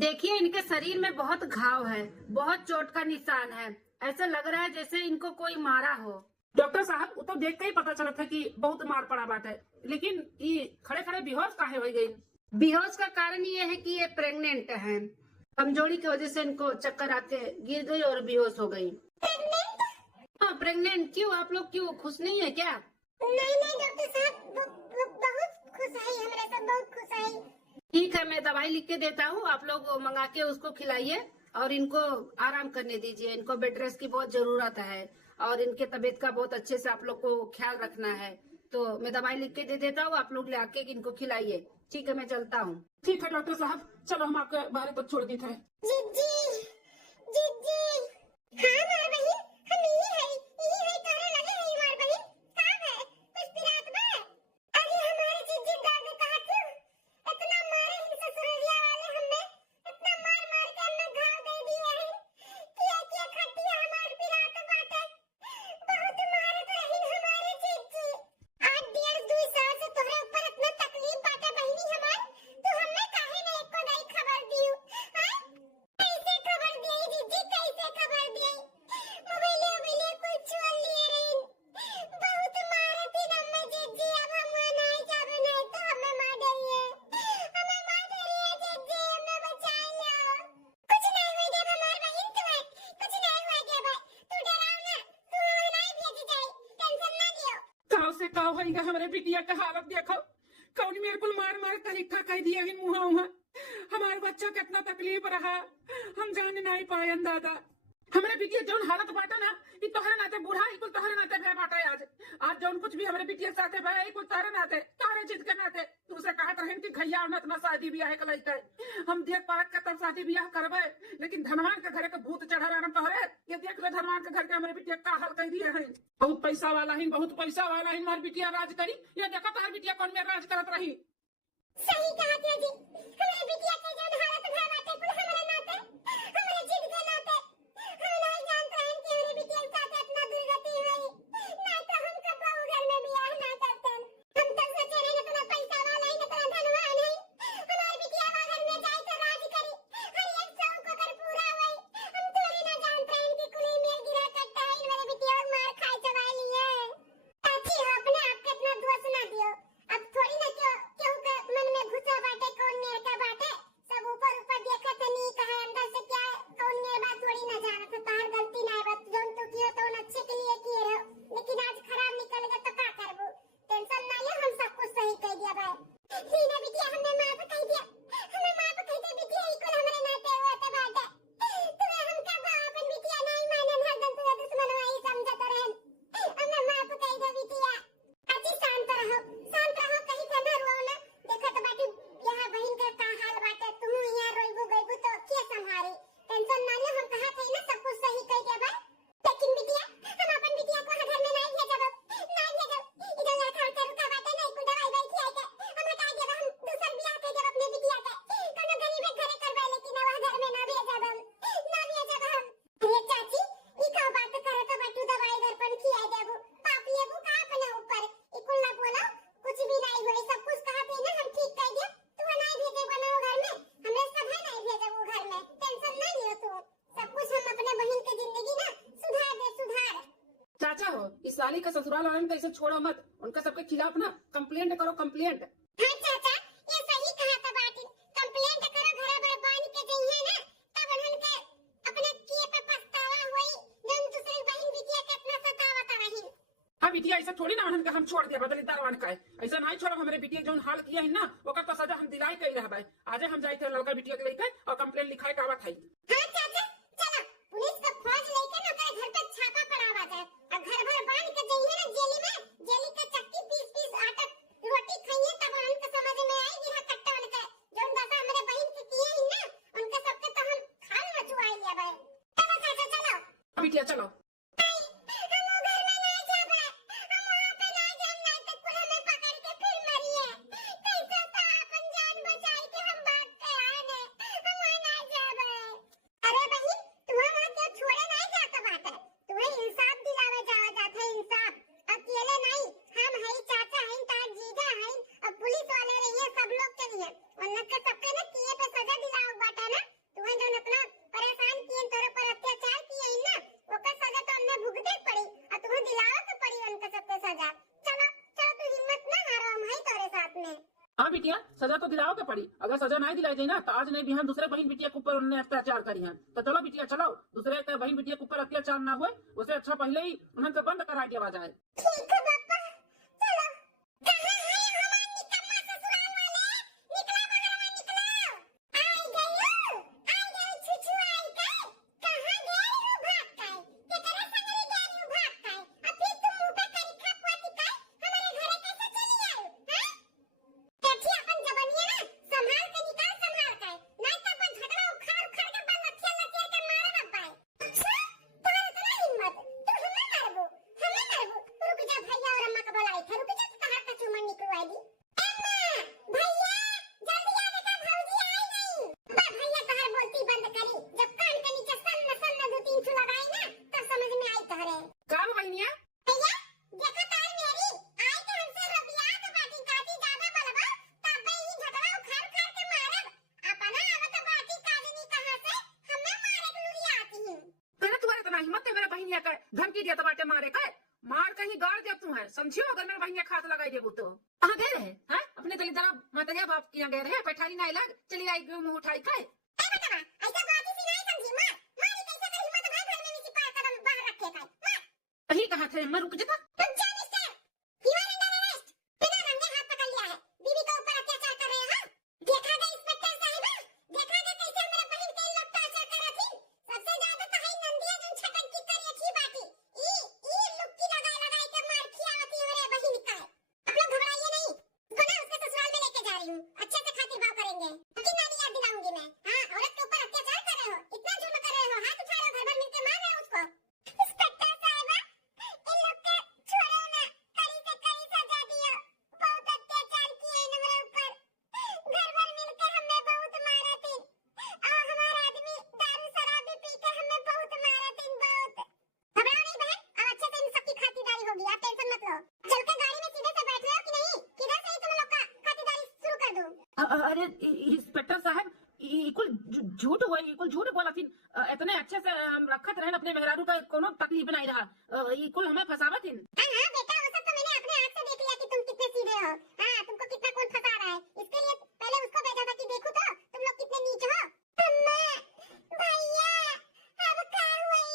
देखिए, इनके शरीर में बहुत घाव है, बहुत चोट का निशान है। ऐसा लग रहा है जैसे इनको कोई मारा हो। डॉक्टर साहब वो तो देख के ही पता चला था कि बहुत मार पड़ा बात है, लेकिन ये खड़े खड़े बेहोश काहे हो गई? बेहोश का कारण ये है कि ये प्रेग्नेंट है। कमजोरी की वजह से इनको चक्कर आके गिर गई और बेहोश हो गई। हाँ, प्रेग्नेंट। क्यों, आप लोग क्यों खुश नहीं है क्या? नहीं नहीं डॉक्टर साहब, बहुत खुश है, हमारे सब बहुत खुश है। ठीक है, मैं दवाई लिख के देता हूँ, आप लोग मंगा के उसको खिलाइए और इनको आराम करने दीजिए। इनको बेड रेस्ट की बहुत जरूरत है और इनके तबीयत का बहुत अच्छे से आप लोग को ख्याल रखना है। तो मैं दवाई लिख के दे देता हूँ, आप लोग ले आके इनको खिलाइए। ठीक है, मैं चलता हूँ। ठीक है डॉक्टर साहब, चलो हम आपके बाहर पर छोड़ देते हैं। जीजी जीजी, हाँ मार बहन, हम यही है तोरा लगे है मार बहन। कहाँ है, कुछ पिरात बा? अरे हमारे जीजी दर्द कहा क्यों इतना मारे हैं ससुरिया वाले, हमें इतना मार मार के हमें घाव दे दिए हैं। क्या खटिया हमार पिरात बाटे, बहुत मारे तो रही हमारे जीजी। आज 1.5-2 साल से तोहरे ऊपर इतना तकलीफ बाटे बहनी हमार, तो हमें काहे नहीं एको नहीं खबर दियो? हां कैसे खबर दिए जीजी, कैसे खबर दिए? मोबाइल कुछ छोड़ लिए रही, बहुत मारे थी हमें जीजी। अब हम नहीं जाब नहीं तो हमें मार डरिए, हमें मार डरिए जीजी, हमें बचा लो। कुछ नहीं हुई दे हमार बहन, तुम्हें कुछ नहीं हुई दे भाई, तू डराओ ना, तू हमें नहीं भेज जाए, टेंशन ना लियो। काव से काव होगा, हमारे बिटिया का हालत देखो। कौन मेरे को मार मार तरीका कह दिया इन मुहा उहा। हमारे बच्चा कितना तकलीफ रहा, हम जान नहीं पाए दादा। हमारे बिटिया जौन हालत बाटा ना, ये तोहरे नाते बूढ़ा, ये कुल तोहरे नाते भय बाटा। आज जौन कुछ भी हमारे बिटिया के साथे भय, ये कुल तोहरे नाते, तोहरे जिद के नाते। तू से कहत रहन कि घैया उन्नत ना शादी ब्याह के लइका है। हम देख पारक के तब शादी ब्याह करबे, लेकिन धनवान के घरे के भूत चढ़ा रहन तोहरे। ये देख ले धनवान के घर के हमारे बिटिया का हाल कर दिए हैं। बहुत पैसा वाला ही, बहुत पैसा वाला ही हमारी बिटिया राज करी। ये देखो तार बिटिया कौन में राज करत रही। सही कहा क्या जी, हमारे बिटिया के जौन हालत भय बाटे कुल हमारे नाते, हमारे जिद के नाते। हम नहीं जानते हैं कि हमारी बिटिया के साथ इतना दुर्गति हुई, नहीं तो हम कब घर में ब्याह ना करते। हम तो सोचे रहे ना पैसा वाला ही, ना धनवान है, हमारी बिटिया घर में जाए तो राज करी, हर एक शौक को कर पूरा हुई। हम थोड़ी ना जानते हैं कि कुली में गिरा कट्टा है, हमारी बिटिया मार खाए चबा लिए। अच्छी हो, अपने आप के इतना दोष ना दियो। अब थोड़ी ना क्यों क्यों के मन में घुसा बाटे कौन मेरे का बाटे, सब ऊपर ऊपर देखा तो नहीं कहा अंदर से क्या कौन मेरे बात थोड़ी ना जाना था। तार गलती ना है, बस जोन तू किया तो अच्छे के लिए किए रहो, लेकिन आज खराब निकल गया तो क्या करबो? टेंशन ना ले, हम सब कुछ सही कह दिया भाई। सीना बिटिया हमें माफ कह दिया, हमें माफ कह दे बिटिया, ई को हमारे नाते हुआ तो बाटे। तुम्हें हम का अपन बिटिया नहीं माने, हरदम तुम्हें दुश्मन वाई समझत रहन, हमें माफ कह दे बिटिया। अच्छी शांत रहो, कहीं का ना रो ना। देखत बाटी यहाँ बहन का हाल बाटे, तुम यहाँ रोइबू गइबू तो के संभारी? टेंशन ना ले, हम कहा थे ना सब कुछ सही कह देबे। लेकिन बिटिया, हम अपन बिटिया को घर में नहीं भेजब, इधर ला खा कर का बाटे नहीं कुल दवाई बैठी आके हम हटा देब, हम दूसर बियाह कर देब अपने बिटिया के। कोनो गरीब घरे करबे, लेकिन वह घर में ना भेजब हम। ये चाची ई का बात करे तो बाटू दवाई घर पर खिया देबू, पाप लेबू का अपने ऊपर। ई कुल ना बोलो, कुछ भी नहीं होई, सब कुछ कहा थे ना हम ठीक कह दिया। तू नहीं भेजे बनाओ घर में, हमें सब है नहीं भेजे वो घर में, टेंशन ना लियो तू। सब कुछ हम अपने बहन की जिंदगी ना सुधार दे, सुधार। चाचा हो, इस साली का ससुराल वाले कैसे छोड़ो मत, उनका सबके खिलाफ ना कंप्लेंट करो, कंप्लेंट। हाँ चाचा, ये सही कहा था बाटी, कंप्लेंट करो, घर भर बांध के जइए ना, तब उन्हन के अपने किए पे पछतावा होई, जन दूसरी बहन बिटिया के इतना सतावत रही। हाँ बिटिया, ऐसा थोड़ी ना उन्होंने हम छोड़ दिया बदली दारवान का है। ऐसा नहीं छोड़ो, हमारे बिटिया जो हाल किया है ना, ओकर तो सजा हम दिलाई कही रहा। आज हम जाए थे लड़का बिटिया के लेकर और कंप्लेंट लिखाए का आवत है। हाँ चाचा, चलो पुलिस का फौज लेके ना तेरे घर पे छापा पड़ावा जाए, और घर भर बांध के जइए ना जेली में, जेली के चक्की पीस आटा रोटी खाइए, तब उनके समझ में आएगी हाँ कट्टा उनके जोन दशा हमारे बहन के किए हैं ना, उनके सबके तो हम खाल मचुआ लिया भाई। चलो चाचा चलो। बिटिया चलो। हम वो घर में नहीं जा पाए, हम वहाँ पे नहीं जाम, नहीं तो कुल हमें पकड़ के फिर मरिए। कैसे तो अपन जान बचाई के हम भाग के आए ने, हम वहाँ नहीं जा पाए। अरे बहन, तुम्हें वहाँ क्यों छोड़े नहीं जाता बात है, तुम्हें इंसाफ दिलावे जावा जाता है, इंसाफ। अकेले नहीं, हम है चाचा है, तार जीजा है, और पुलिस वाले रहिए, सब लोग चलिए, उन लोग के सबके ना किए पे सजा दिलाओ बाटा ना। हाँ बिटिया, सजा तो दिलाओ के पड़ी। अगर सजा नहीं दिलाई जाए ना तो आज नहीं भी हम दूसरे बहन बिटिया के ऊपर उन्होंने अत्याचार करी हैं। तो चलो बिटिया चलो, दूसरे के बहन बिटिया के ऊपर अत्याचार ना हुए, उससे अच्छा पहले ही उन्हें तो बंद करा दिया जाए। ठीक है पापा, चलो। कहाँ है हमारे निकम्मा ससुराल वाले? निकला मगरवा निकला। आई गई छुछू आई गई। कहाँ गई हो भाग गई? तेरे संगरी गई हो भाग गई। अब फिर तुम मुंह पे करी खपवाती गई, हमारे घरे कैसे चली आई? हैं? देखिए अपन जबनिया ना संभाल के निकाल, संभाल के नहीं तो अपन झगड़ा उखाड़ उखाड़ के बल लथिया लथिया के मारे ना पाए। अच्छा तोहर इतना हिम्मत, तू हमें मारबो, हमें मारबो। रुक जा भैया और अम्मा का बुलाई था, रुक जा कहां का चुमन निकलवाई दी। अम्मा भैया जल्दी आ बेटा, भौजी आई नहीं। बा भैया तोहर बोलती बंद करी, जब कान के नीचे सन्न दो तीन छू लगाई ना तब समझ में आई तोहरे। का बहनिया? भैया देखो तार मेरी आई के हमसे रबिया के बाटी काटी ज्यादा बलबा, तब ही झगड़ा उखाड़ उखाड़ के मारब। अपना आवत बाटी काजनी कहां से हमें मारे के लुरिया आती हूं। तेरे तुम्हारे इतना हिम्मत है मेरे बहनिया का धमकी दिया तो बाटे मारे का? मार कहीं गाड़ दे तू है, समझियो अगर मेरे बहनिया खात लगाई देबू तो। कहाँ गए रहे हैं? अपने दलिदरा माता बाप के यहाँ गए रहे, पैठारी ना लग चली आई मुंह उठाई खाए। ए बेटा ऐसा बात ही नहीं समझी, मार मारी कैसे कर हिम्मत भाई घर में मिसी पार कदम बाहर रखे का मार। कहीं कहा थे मैं रुक जाता। रुक जा mister, you are under arrest. बिना रंगे हाथ पकड़ लिया है, बीवी के ऊपर अत्याचार कर रहे हैं। देखा गया इंस्पेक्टर साहिबा, देखा गया कैसे मेरे बहन के लोग टॉर्चर कर रही थी। सबसे ज्यादा तो है नंदिया जो छटक की कर रखी बाटी ई लुक्की लगा के मार खियावती है मेरे बहन का। आप लोग घबराइए नहीं, उसको ना उसके ससुराल में लेके जा रही हूँ, अच्छे से खातिर भाव करेंगे। आपकी नानी याद दिलाऊंगी मैं। हाँ औरत के ऊपर अत्याचार कर रहे हो, इतना जुल्म कर रहे हो, हाथ उठा रहे हो, घर भर मिलके मार रहे हो उसको। इंस्पेक्टर साहिबा इन लोग के छोड़ो ना, कड़ी से कड़ी सजा दियो। बहुत अत्याचार किए इन मेरे ऊपर, घर भर मिलके हमें बहुत मारा थे और हमारा आदमी दारू शराब भी पी के हमें बहुत मारा थे बहुत। घबराओ नहीं बहन, अब अच्छे से इन सबकी खातिरदारी होगी, आप टेंशन मत लो। चल के गाड़ी में सीधे से बैठ रहे हो कि नहीं? किधर से ही तुम लोग का खातिरदारी शुरू कर दूं? अरे इंस्पेक्टर साहब कुल झूठ हुआ, कुल झूठ बोला थी। इतने अच्छे से हम रखत रहे अपने मेहरारू का, कोनो तकलीफ नहीं रहा। कुल हमें फसावत थी। हाँ बेटा वो सब तो मैंने अपने आँख से देख लिया कि तुम कितने सीधे हो। हाँ तुमको कितना कौन फंसा रहा है, इसके लिए पहले उसको भेजा था कि देखो तो तुम लोग कितने नीच हो। अम्मा भैया अब क्या हुई?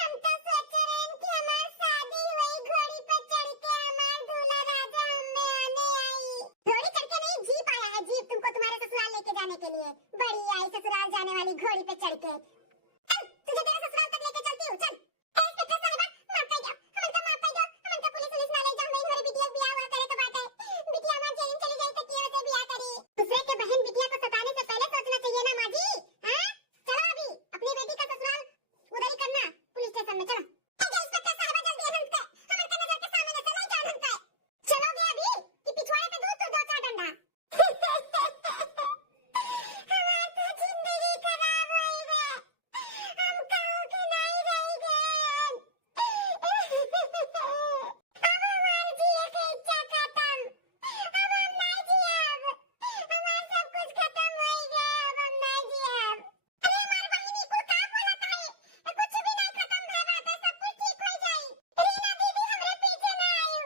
हम तो सोच रहे हैं कि हमारी शादी हुई, घोड़ी पे चढ़ के हमारा दूल्हा राजा हमें आने आई। घोड़ी चढ़ के नहीं, जीप आया है, जीप तुमको तुम्हारे ससुराल लेके जाने के लिए। बड़ी आई ससुराल जाने वाली घोड़ी पे चढ़ के। चल तुझे तेरे ससुराल तक लेके चलती हूँ, चल। इंस्पेक्टर साहिबा माफ कर दो, हमन का माफ कर दो, हमन का पुलिस ना ले जाओ, मेरी बिटिया बियाह हुआ करे तो बात है। बिटिया हमार जेल चली गई तो किया से बियाह करी। दूसरे के बहन बिटिया को सताने से पहले सोचना चाहिए ना माँ जी। हाँ चलो अभी अपनी बेटी का ससुराल उधर ही करना, पुलिस स्टेशन में चलो। इंस्पेक्टर साहिबा जल्दी हमन का नजर के सामने से ले जाओ हमन का। चलोगे अभी कि पिछवाड़े पे दूं तो दो चार डंडा। हमारी तो जिंदगी खराब हुई है, हम कहूँ कि नहीं रह गए। अब हमारी जिए की इच्छा खत्म, अब हम नहीं जिएब, हमारा सब कुछ खत्म हो गया, अब हम नहीं जिएब। अरे हमारी बहिनी को क्या बोला था ये? कुछ भी नहीं खत्म है बात, सब कुछ ठीक हो जाई। रीना दीदी हमरे पीछे ना आयु,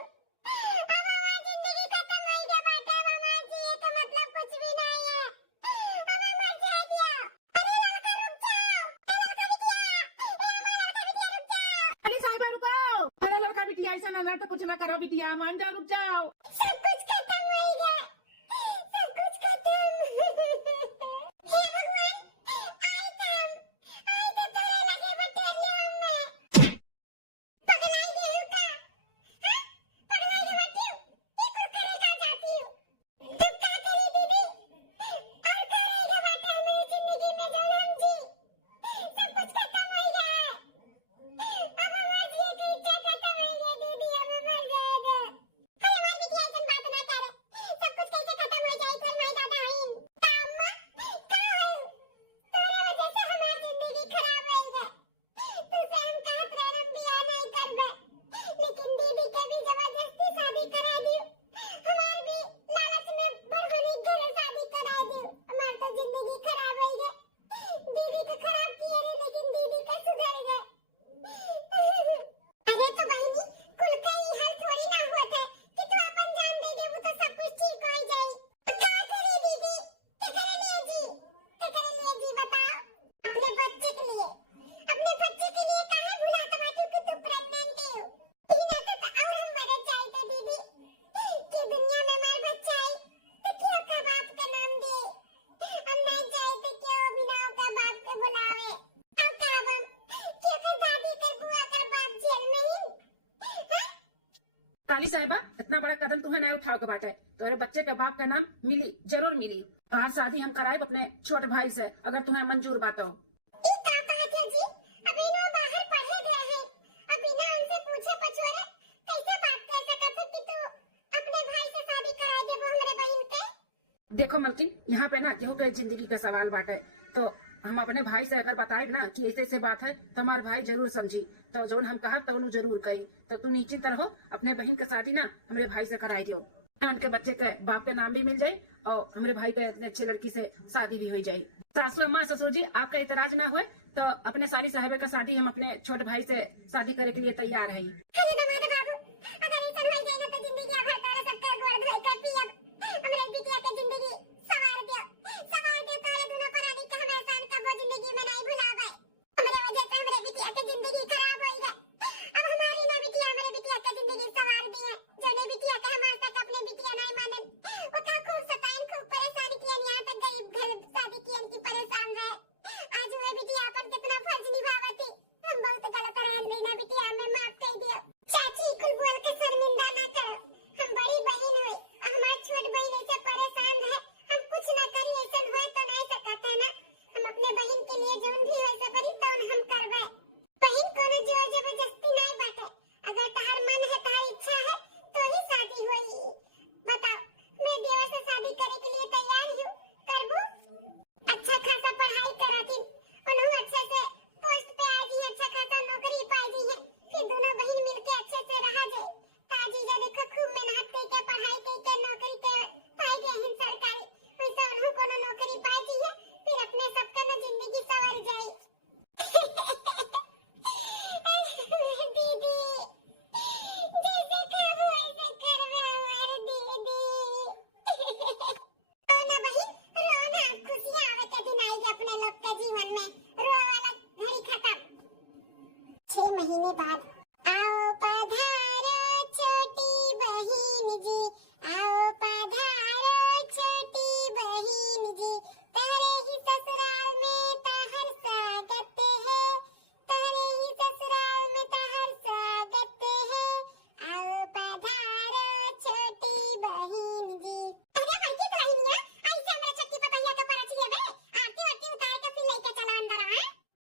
अब हमारी जिंदगी खत्म हो गया बाटे, अब हमारे जिए का मतलब कुछ भी नहीं है, अब हम मर जाएंगे। अरे लड़का रुक जाओ, लड़का बिटिया, हमारा लड़का बिटिया रुक जाओ। अरे साहिबा रुको, अरे लड़का बिटिया ऐसा ना तो कुछ ना करो बिटिया, मान जाओ, रुक जाओ। सब कुछ खत्म हो गया, सब कुछ खत्म। हे भगवान आई तो तोरे लगे बटेरिया में पगलाई गेलू का। हाँ पगलाई के बटियो ये कुल करेगा जाती हूँ, तब क्या करी दीदी और करेगा बाटे हमारी जिंदगी में जो हम जी, सब कुछ खत्म हो गया है, अब हमारी जिए की इच्छा खत्म हो गई दीदी, अब हम मर जाएंगे। अरे हमारी बिटिया ऐसी बात साली साहिबा इतना बड़ा कदम तुम्हें ना उठाओ के बाटे, तुम्हारे बच्चे के बाप का नाम मिली जरूर मिली। और शादी हम कराए अपने छोटे भाई से, अगर तुम्हें मंजूर बात हो। ई का कहत है जी? अभी नो बाहर पढ़े गए हैं, अभी ना उनसे पूछे पछोरे कैसे बात कर सकत है कि तू अपने भाई से शादी करा दे वो हमरे बहन के। देखो मलकिन, यहाँ पे ना केहू के जिंदगी का सवाल बाटे, तो हम अपने भाई से अगर बताए ना कि ऐसे ऐसे बात है तो हमारे भाई जरूर समझी, तो जो हम कहा तो जरूर कही। तो तू निश्चिंत रहो, अपने बहन का शादी ना हमारे भाई से कराई दियो, उनके बच्चे के बाप के नाम भी मिल जाये और हमारे भाई के इतने अच्छे लड़की से शादी भी हो जाये। सासू अम्मा ससुर जी आपका इतराज ना हुए तो अपने साली साहिबे का शादी हम अपने छोटे भाई से शादी करे के लिए तैयार है। अरे दमाद बाबू, अगर ऐसा हो जाए ना तो जिंदगी भर तारा सबका गोड़ धोई कर पियब, हमरे बिटिया के जिंदगी सवार दियो तारे दोनों परानी के हमारे सान का वो जिंदगी में नहीं भुलावे। हमरे वजह से हमरे बिटिया के जिंदगी खराब होई गई। अब हमारी ना बिटिया हमरे बिटिया के जिंदगी सवार दी है, जो ने बिटिया के हमारे तक अपने बिटिया नहीं मानन, वो का खूब सताइन खूब परेशान कियन, यहाँ तक गरीब घर शादी कियन की परेशान रहे। आज वो बिटिया पर कितना फर्ज निभावती, हम बहुत गलत रहन देना बिटिया हमें माफ कर दियो। चाची कुल बोल के शर्मिंदा ना करो, हम बड़ी बहन होई, हमार छोट बहन ऐसे परेशान रहे, हम कुछ ना करी ऐसा होए तो नहीं सकता ना। हम अपने बहन के लिए जोन भी वैसे करी तो हम करबे। बहन कोनो जोर जबरदस्ती नहीं बाटे, अगर तहार मन है तहार इच्छा है तो ही शादी होई। बताओ, मैं देवर से शादी करे के लिए तैयार हूँ, करबू? अच्छा खासा पढ़ाई कराती, उन्होंने अच्छे से पोस्ट पे आ जी, अच्छा खासा नौकरी पाई जी है, फिर दोनों बहन मिलके अच्छे से रहा जाए। ताजी जा देखो खूब मेहनत करके पढ़ाई करके नौकरी के पाई गए हैं सरकारी, वैसे उन्होंने कोनो नौकरी पाई जी है, फिर अपने सबका ना जिंदगी सवर जाए। दीदी जैसे कहबो ऐसे करबे हमारे दीदी। ना बहन रोना, खुशियां आवे के दिन आएगी अपने लोग के जीवन में, रो वाला घड़ी खत्म। 6 महीने बाद आओ पधारो छोटी बहन जी, आओ पधारो छोटी बहन जी, तेरे ही ससुराल में तहर स्वागत है, तेरे ही ससुराल में तहर स्वागत है, आओ पधारो छोटी बहन जी। अरे बड़की दुल्हनिया, ऐसे हमरा छोटी पतैया के परछ लेबे, आरती वारती उतार के फिर लेके चला अंदर।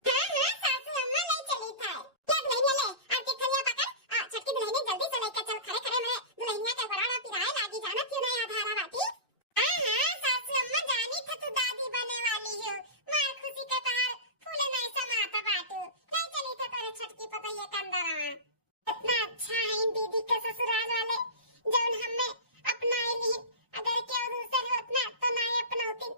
हां सासू अम्मा ले चली था, क्या दुल्हनिया ले आरती खलिया पकड़, छोटकी दुल्हनिया जल्दी से लेके चल, खड़े खड़े मेरे दुल्हनिया के बड़ा पिराए लागी जाना, क्यों नहीं आधारा बाटी। हां सासू अम्मा जानी था तू दादी बने वाली हो, मार खुशी के तार फूले नहीं समाता बाटू, ले चली था तेरे छोटकी पतैया के अंदर। इतना अच्छा है इन दीदी के ससुराल वाले, जौन हमें अपनाए ली, अगर क्या दूसर होत ना तो नहीं अपनौती।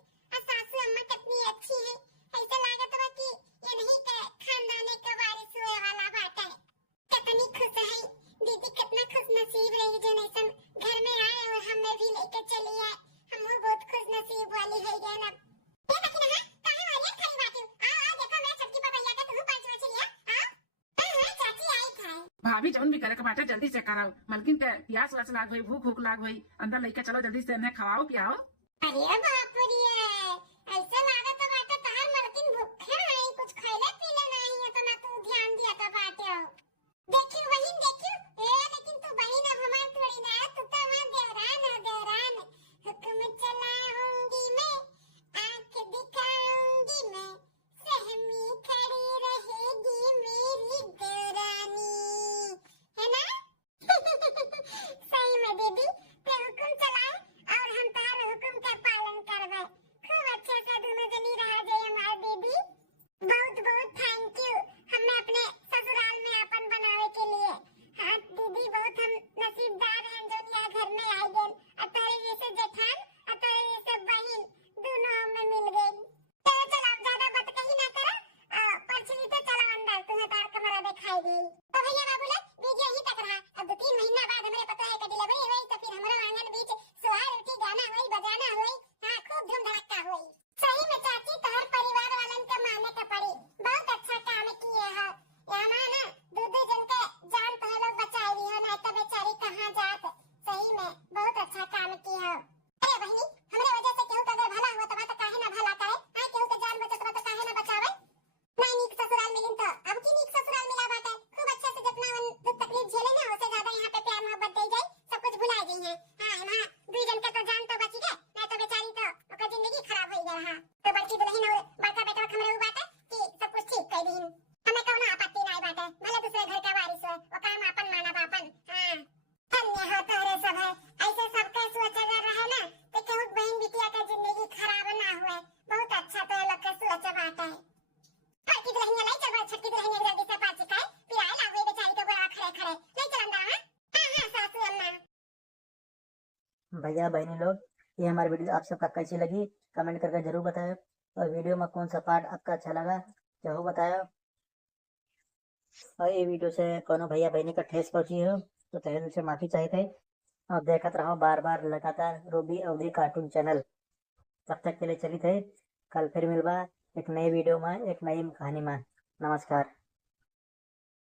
सासू अम्मा कितनी अच्छी है, ऐसे लागत बा कि ये नहीं के खानदानी के वारिस हुए वाला बाटे। कितनी खुश है दीदी, कितना खुश नसीब रही जो ऐसा घर में आए और हमें भी लेके चली आए, हम बहुत खुश नसीब वाली है ये ना। ये देखी ना काहे वाली खड़ी बाटू, आओ देखो मेरे छोटकी पतैया के तू पंच बच लिया, आओ। चाची आई था। भाभी जौन भी करे के बाटे जल्दी से कराओ, मलकिन के प्यास वास लाग होई, भूख लाग होई, अंदर लेके चलो जल्दी से, इन्हें खवाओ पियाओ। अरे बाप रे, ऐसे लागत बाटे तहार मलकिन भूखे नहीं, कुछ खैले पीले नहीं है तो ना तू ध्यान दिया तो बाटे। देखियो बहन देखियो, लेकिन तू बहन अब हमार थोड़ी ना, तू तो हमार देवरान है, देवरान। हुक्म चलाऊंगी मैं, आंख दिखाऊंगी मैं, सहमी खड़ी रहेगी मेरी देवरानी, है ना? सही में दीदी, ते हुक्म चलाए और हम तार हुक्म का पालन करवाए, खूब अच्छे से दोनों जनी भैया बहनी लोग, ये हमारी वीडियो आप सबका कैसी लगी कमेंट करके जरूर बताएं। और वीडियो में कौन सा पार्ट आपका अच्छा लगा जरूर बताएं। और ये वीडियो से कोनो भैया बहनी का ठेस पहुंची हो तो तहे दिल से माफी चाहिए। और देखते रहो बार बार लगातार रूबी अवधि कार्टून चैनल। तब तक के लिए चली थे, कल फिर मिलवा एक नई वीडियो में एक नई कहानी में। नमस्कार।